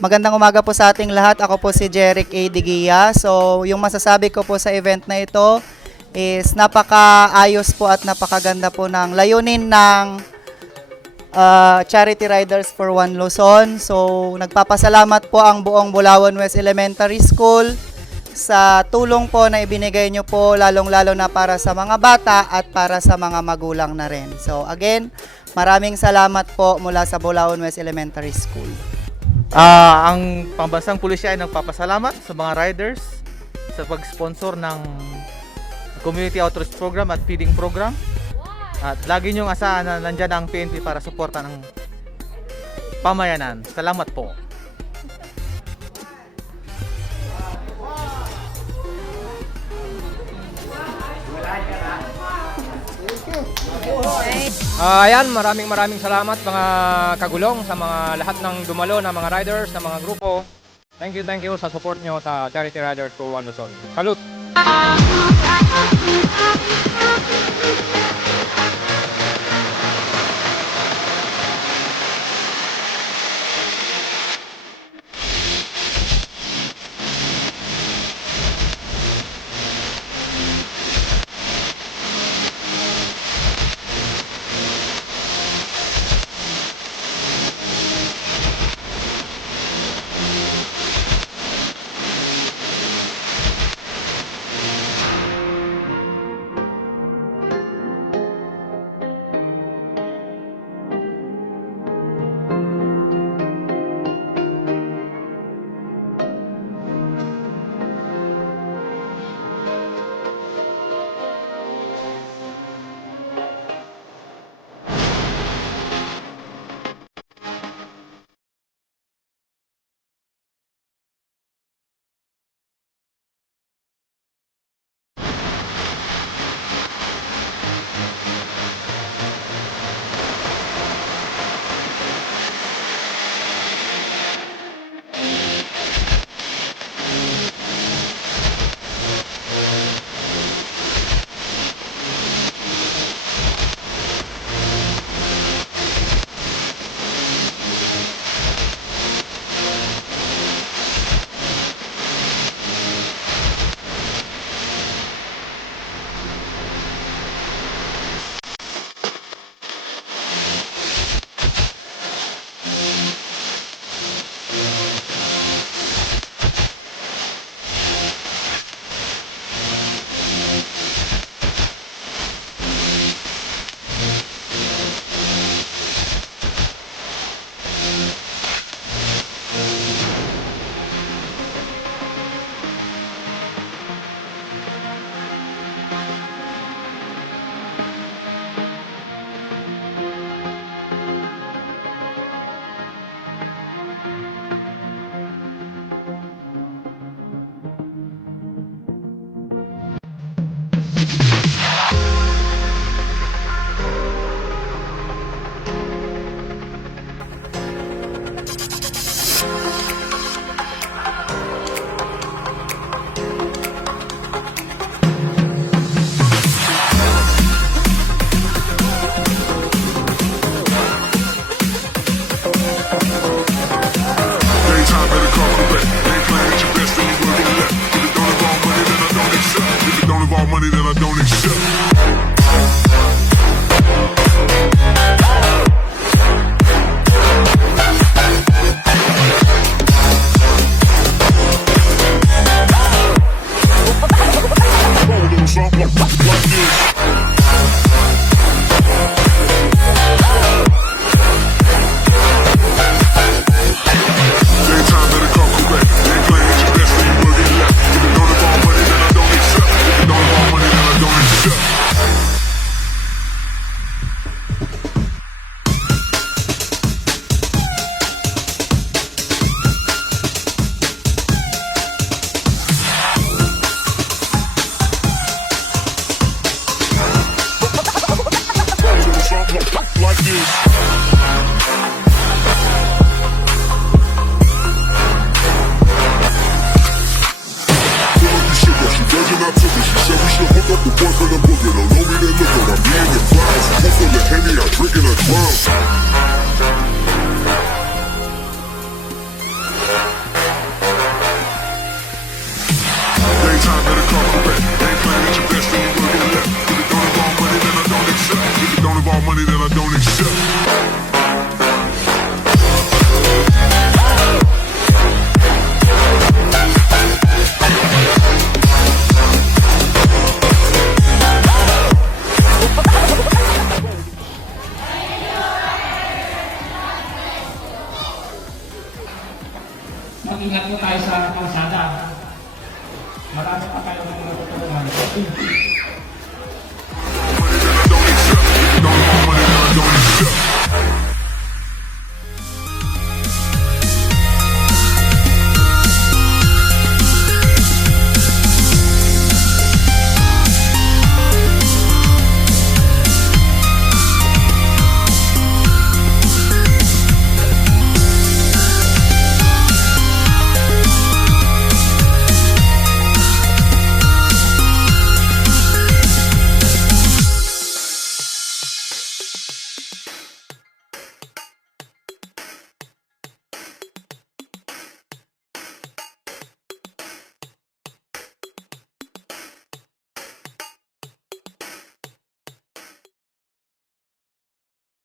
Magandang umaga po sa ating lahat. Ako po si Jeric A. Digia. So, yung masasabi ko po sa event na ito is napaka-ayos po at napakaganda po ng layunin ng Charity Riders for One Luzon. So, nagpapasalamat po ang buong Bulaoen West Elementary School sa tulong po na ibinigay nyo po, lalong-lalo na para sa mga bata at para sa mga magulang na rin. So, again, maraming salamat po mula sa Bulaoen West Elementary School. Ang pambansang pulisya ay nagpapasalamat sa mga riders sa pag-sponsor ng Community Outreach Program at Feeding Program. At lagi niyong asahan na nandyan ang PNP para suporta ng pamayanan. Salamat po. Ayan, maraming salamat mga kagulong sa mga lahat ng dumalo na mga riders, na mga grupo. Thank you sa support nyo sa Charity Riders for One Luzon. Salute! Mag-ingat po tayo sa kalsada. Marami pa tayong matutulungan.